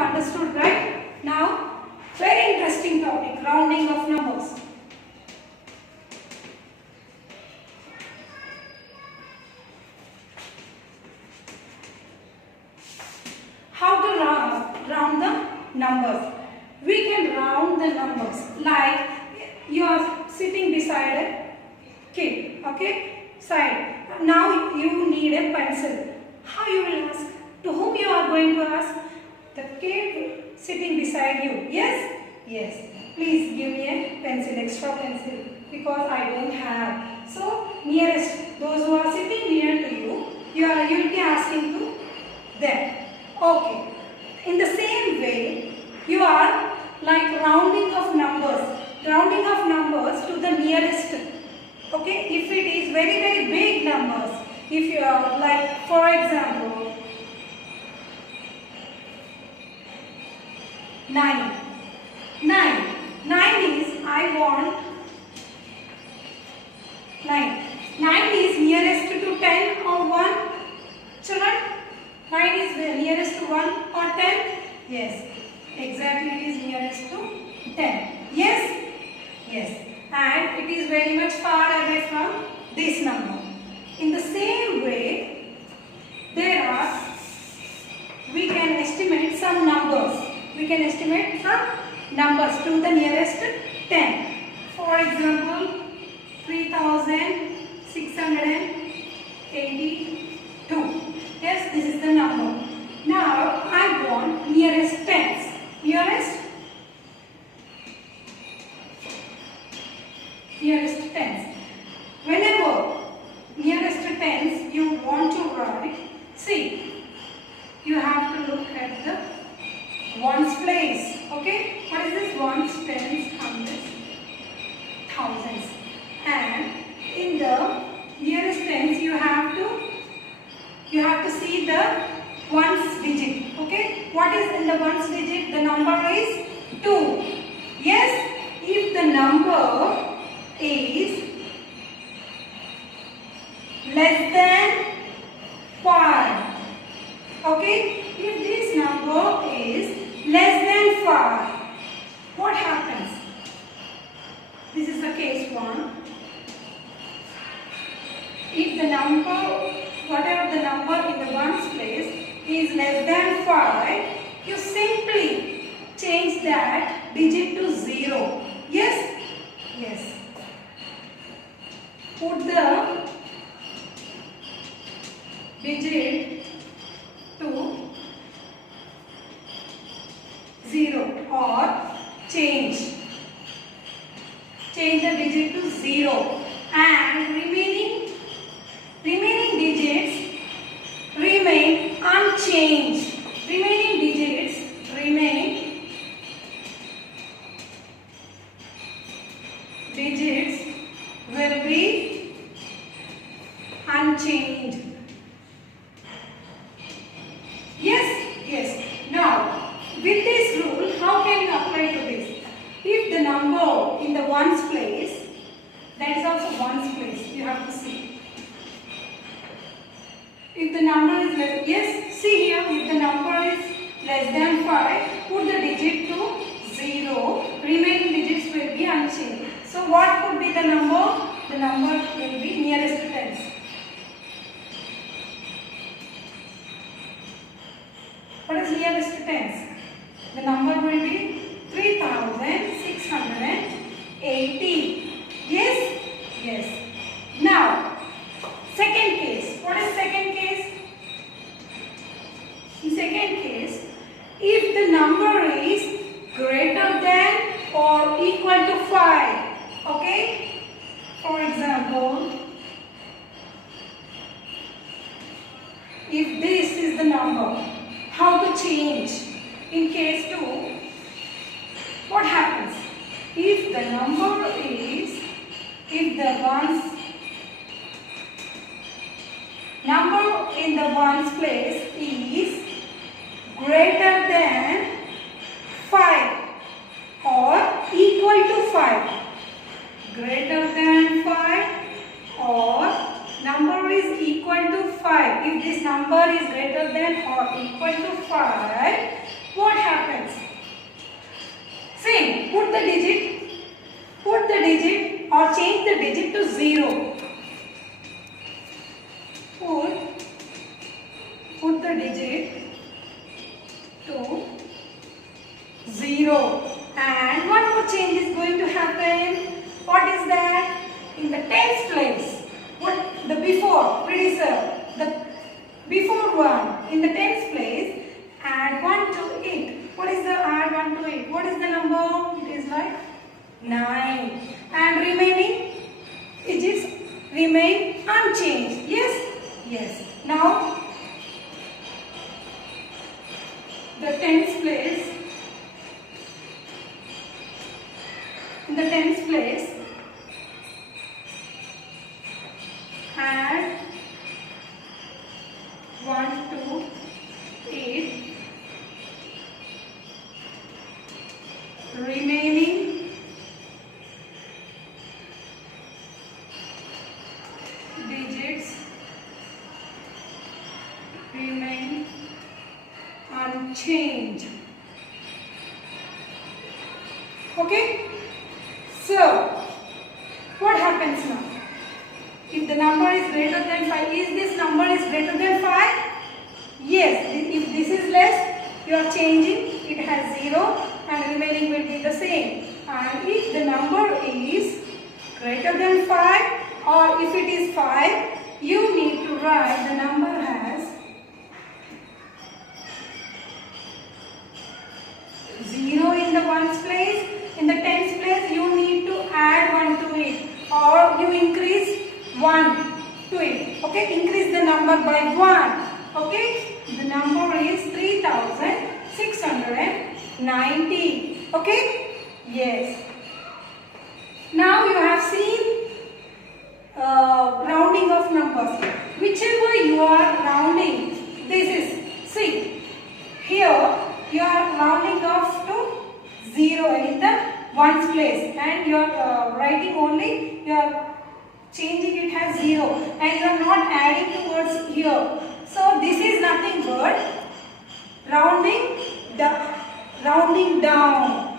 have understood, right? Now, very interesting topic, rounding of numbers. How to round the numbers? We can round the numbers like you are sitting beside a kid, okay? Side. Now you need a pencil. How you will ask? To whom you are going to ask? The kid sitting beside you. Yes? Yes. Please give me a pencil, extra pencil, because I don't have. So nearest, those who are sitting near to you, you will be asking to them. Okay. In the same way, you are like rounding of numbers to the nearest. Okay, if it is very big numbers, if you are like, for example, 9 is, I want 9 is nearest to 10 or 1, children? 9 is nearest to 1 or 10? Yes, exactly, it is nearest to 10. Yes? Yes. And it is very much far away from this number. In the same way, we can estimate some numbers. We can estimate some numbers to the nearest 10. For example, 3682. Yes, this is the number. Now I want nearest tens. Nearest tens. Whenever nearest tens you want to write, see, you have to look at the ones place. Okay, what is this? Ones, tens, hundreds, thousands. And in the nearest tens you have to see the ones digit. Okay, what is in the ones digit? The number is 2. Yes, if the number is less than 5. Okay, if this number is less than 5, what happens? This is the case 1. If the number, whatever the number in the ones place is less than 5, you simply change that digit to 0. Yes? Yes. Put the digit to 0 or change the digit to 0, and remaining digits remain unchanged. Remaining digits will be unchanged. Yes? Yes. Now, with this rule, how can you apply to this? If the number in the ones place, that is also ones place, you have to see. If the number is less, yes, see here, if the number is less than 5, put the digit to 0, remaining digits will be unchanged. So what could be the number? The number will be nearest to tens. What is nearest to tens? The number will be 3680. Yes? Yes. Now, second case. What is second case? In second case, if the number is greater than or equal to 5. Okay? For example, if this is the number, how to change? In case 2, what happens? If the number is, if the number in the ones place is greater than 5 or equal to 5. Greater than 5 or number is equal to 5. If this number is greater than or equal to 5, what happens? 9. And remaining digits remain unchanged. Yes? Yes. Now, the tens place. In the tens place, add 1 to 8. Remaining digits remain unchanged. Okay? So, what happens now? If the number is greater than 5, is this number is greater than 5? Yes. If this is less, you are changing, it has 0 and remaining will be the same. And if the number is greater than 5 or if it is 5, you need to write the number as 0 in the ones place. In the tens place, you need to add 1 to it or you increase 1 to it. Okay, increase the number by 1. Okay, the number is 3690. Okay, yes. Now you have seen rounding of numbers. Whichever you are rounding, this is, see, here you are rounding off to 0 in the ones place and you are writing only, you are changing it as 0 and you are not adding towards here. So this is nothing but rounding down.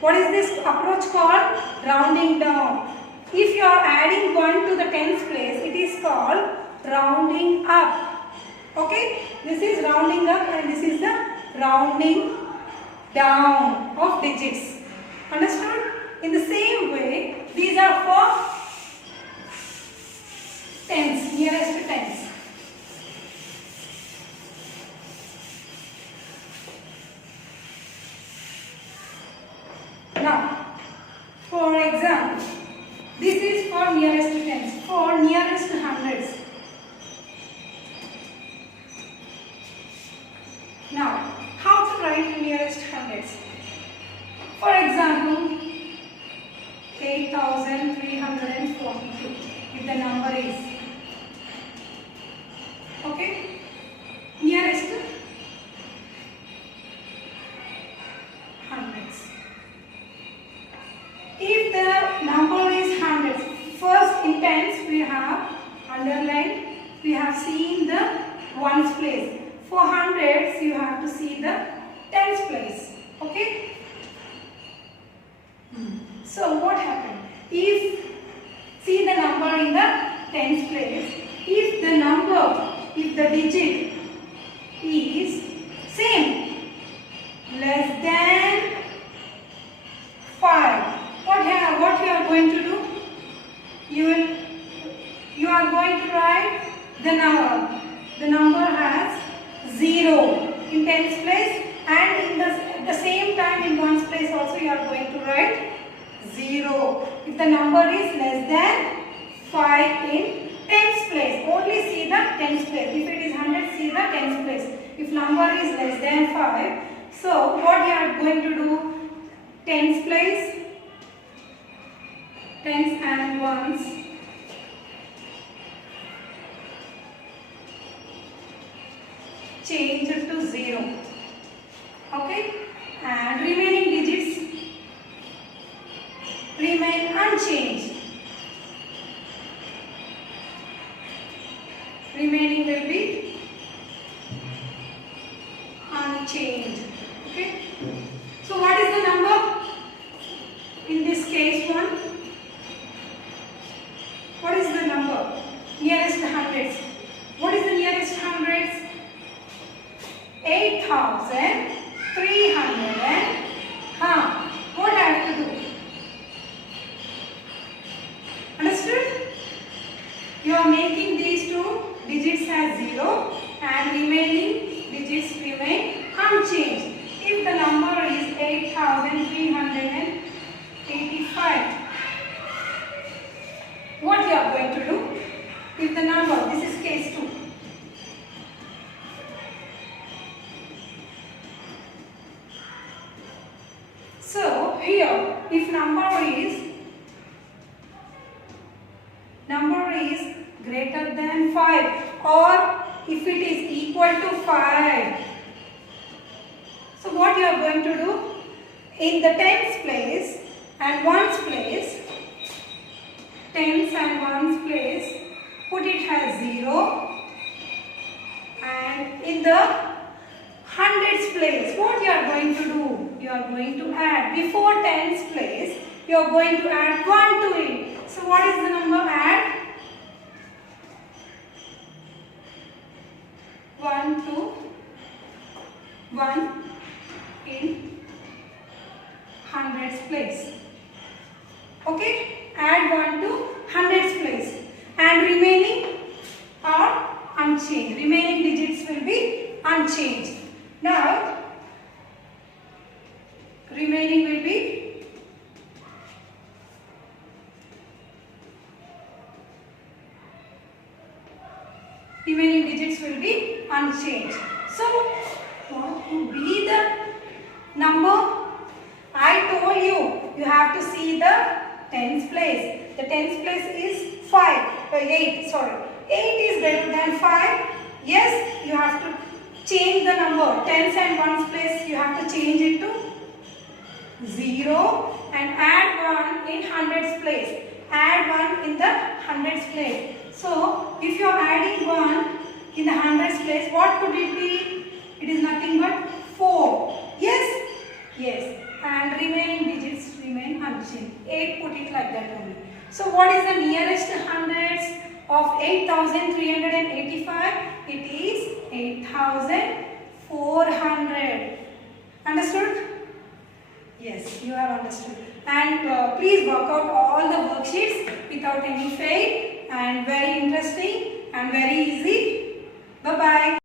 What is this approach called? Rounding down. If you are adding 1 to the tens place, it is called rounding up. Okay? This is rounding up and this is the rounding down of digits. Understood? In the same way, these are for tens, nearest to tens. Now, for example, this is for nearest to tens, for nearest to hundreds. Now, how to write nearest hundreds? For example, 8342, if the number is, okay, nearest to hundreds. If the number is hundreds, first in tens we have underlined, we have seen the ones place. For hundreds, you have to see the tens place. Okay? So what happened? If, see the number in the tens place, if the digit is same, less than 5, what you are going to do? You are going to write the number. The number has 0 in tens place and in the same time in ones place also you are going to write 0. If the number is less than 5 in tens place, only see the tens place. If it is 100, see the tens place. If number is less than 5, so what you are going to do? Tens place, tens and ones. Change it to 0. Okay? And remaining digits remain unchanged. Remaining will be unchanged. Okay? So what is the number? In this case 1. What is the number? Nearest hundreds. What is the nearest hundreds? 8,300. What I have to do? Understood? You are making these two digits as 0 and remaining digits remain unchanged. If the number is 8,300, 85. What you are going to do? If the number, this is case 2. So here, if number is greater than 5 or if it is equal to 5, so what you are going to do? In the tens place and ones place, tens and ones place, put it as 0, and in the hundreds place, what you are going to do? You are going to add, before tens place, you are going to add 1 to it. So what is the number? Add 1 to 1 in hundreds place. Okay, add 1 to hundreds place, and remaining are unchanged. Remaining digits will be unchanged. Now remaining will be digits will be unchanged. So what will be the number? I told you have to see the tens place. The tens place is 8. Sorry, 8 is greater than 5. Yes, you have to change the number. Tens and ones place, you have to change it to 0 and add 1 in hundreds place. Add 1 in the hundreds place. So if you are adding 1 in the hundreds place, what could it be? It is nothing but 4. Yes? Yes. And remaining digits remain unchanged. 8, put it like that only. So what is the nearest hundreds of 8,385? It is 8,400. Understood? Yes, you have understood. And please work out all the worksheets without any fail, and very interesting and very easy. Bye-bye.